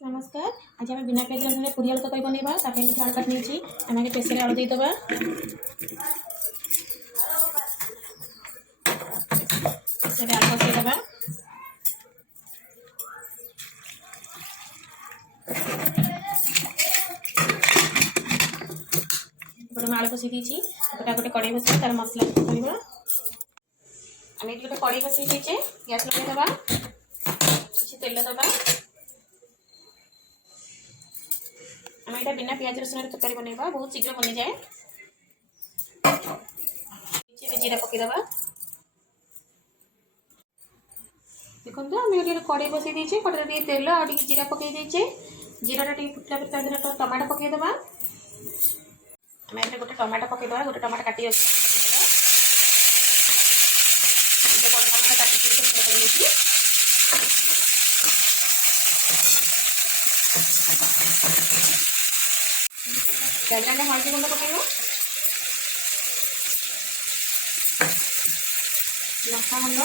नमस्कार। आज आम बिना प्याज रसुन पूरी आलू तक बनवा ताकि आलू काट नहीं आम आगे प्रेसर आलू देदेबा आलू बसईदेबा आलू बसई देती गोटे कड़े बस तार मसला कर आम ये गोटे कड़े बसई देचे गैस लगेदेबा किसी तेल दबा आम यहाँ बिना प्याज रसुन तरकारी बनवा बहुत शीघ्र बनी जाए। जीरा पकईदेबा देखो आम ये कड़े बसई देचे कड़े तेल और जीरा पकई देचे जीरा फुटला पर टमाटो पकईदेबा आम ये गोटे टमाटो पकईदेबा गोटे टमाटो काटी हल्दी गुंड पकड़ लंका गुंड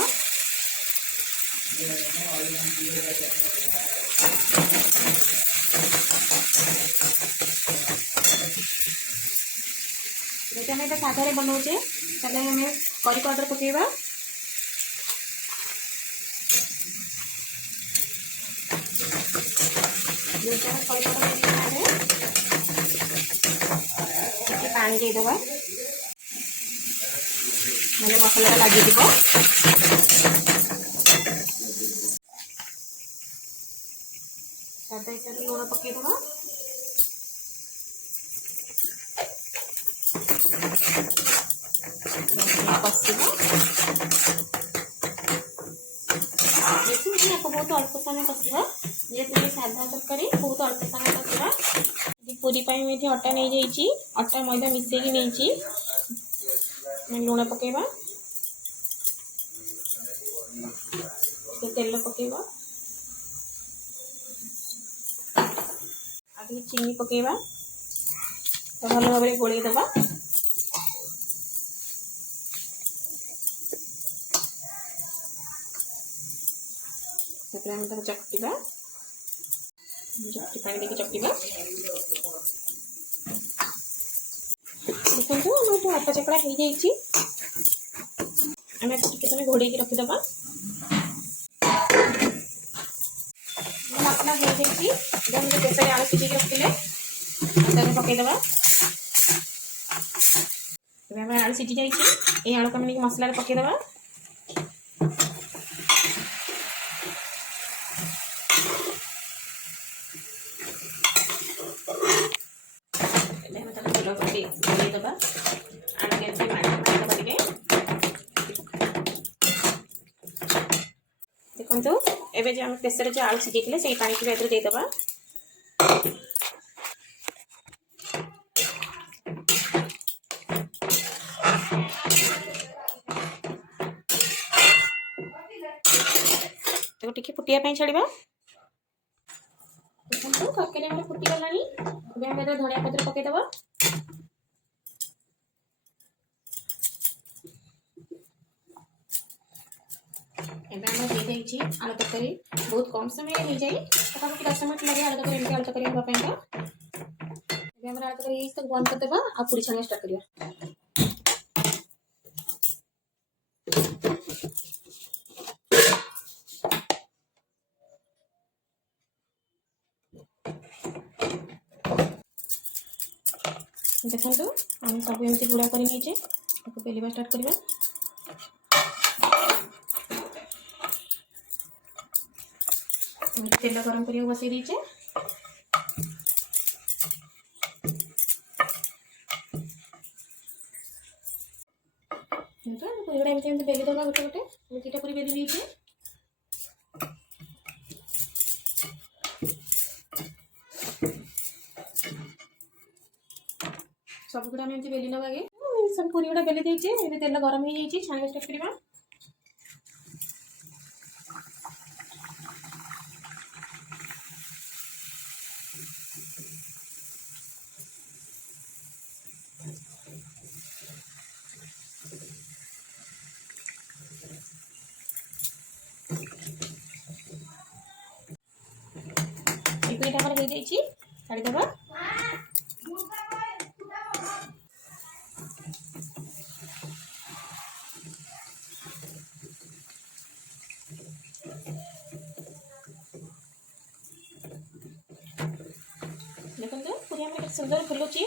जैसे आम साधारे बनाऊे आम करी पाउडर पकईबा पानी देदेबा मैंने मसला लगे स्वाद हिसाब से लुण पकईदेबा कषा बहुत अल्प समय कषा जेहतु साधा तरकारी बहुत अल्प समय कषा पूरी मुझे अटा नहीं जाइए अटा मैदा मिसेकी नहीं लुण पकईबा तेल पकईबा आगे चीनी पकईबा भल भाव में गोलैदेबा चकटा चकटी पानी देखिए चकटा देखो आम आटा चकड़ा हो जाए समय घोड़े रखीदबा मसला हो जाए प्रेसर आलू सीझे रखते पकईदेबा आलू सीझी जाइए आलू को आम मसला पकईदेबा दबा देखो एवं जो आम प्रेसर जो आलू सीझे से पानी को देदेबा टी फुटिया छाड़ा देखो तरकारी आम फुटीगला धनिया पत्र पकईदेबा आलू तरकारी बहुत कम समय हो जाए 10 मिनट लगे आलू तरकारी आलू तरकारी हाँपाई आलू तरकारी बंद करदेबा आ पूरी छाणिया स्टार्ट करवा देखो आम सब एमती गुड़ा कर बेलवा स्टार्ट करवा तेल गरम कर बसई दीचे पूरी एमती बेलीदेबा गोटे गोटे दुटा पूरी बेली दीचे सब गुड़ा एमती बेली नवा आगे सब पूरी गुड़ा बेली देचे तेल गरम हो जाए छाणिया स्टार्ट करवा ପୁରୀଟା ଆମର ହେଇଯାଇଛି, କାଢ଼ିଦେବା। ଦେଖନ୍ତୁ ପୁରୀ ଆମର କେତେ ସୁନ୍ଦର ଫୁଲୁଛି,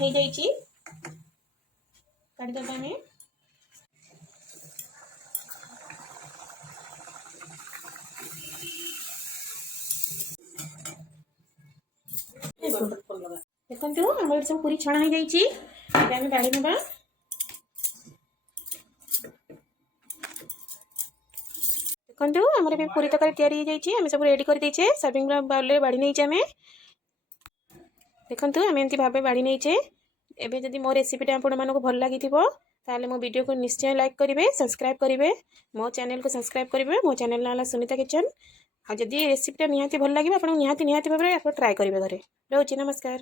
ହେଇଯାଇଛି, କାଢ଼ିଦେବା ଆମେ। ଦେଖନ୍ତୁ ଆମର ଏଠି ସବୁ ପୁରୀ ଛଣା ହେଇଯାଇଛି, ଏବେ ଆମେ ବାଢ଼ି ନେବା। ଦେଖନ୍ତୁ ଆମର ଏବେ ପୁରୀ ତରକାରୀ ତିଆରି ହେଇଯାଇଛି, ଆମେ ସବୁ ରେଡ଼ି କରିଦେଇଛେ, ସର୍ଭିଂ ବାଉଲ୍ରେ ବାଢ଼ି ନେଇଛେ ଆମେ। ଦେଖନ୍ତୁ ଆମେ ଏମିତି ଭାବେ ବାଢ଼ି ନେଇଛେ। ଏବେ ଯଦି ମୋ ରେସିପିଟା ଆପଣମାନଙ୍କୁ ଭଲ ଲାଗିଥିବ ତାହେଲେ ମୋ ଭିଡ଼ିଓକୁ ନିଶ୍ଚୟ ଲାଇକ୍ କରିବେ, ସବସ୍କ୍ରାଇବ୍ କରିବେ, ମୋ ଚ୍ୟାନେଲକୁ ସବସ୍କ୍ରାଇବ୍ କରିବେ। ମୋ ଚ୍ୟାନେଲ ନାଁ ହେଲା ସୁନିତା କିଚେନ୍। ଆଉ ଯଦି ରେସିପିଟା ନିହାତି ଭଲ ଲାଗିବ ଆପଣଙ୍କୁ ନିହାତି ଭାବରେ ଆପଣ ଟ୍ରାଏ କରିବେ ଘରେ। ରହୁଛି, ନମସ୍କାର।